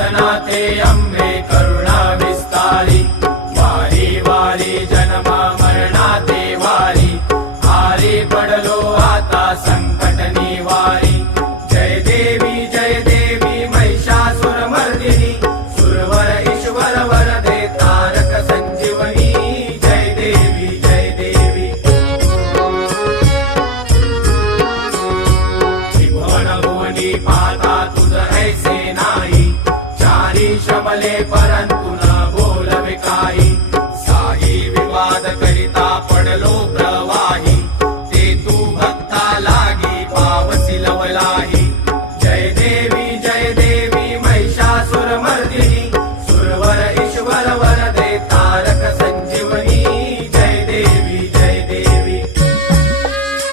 नाथनाथे अंबे करुणा विस्तारी वारी वारी जन्म मरणाते वारी आरी पडलो आता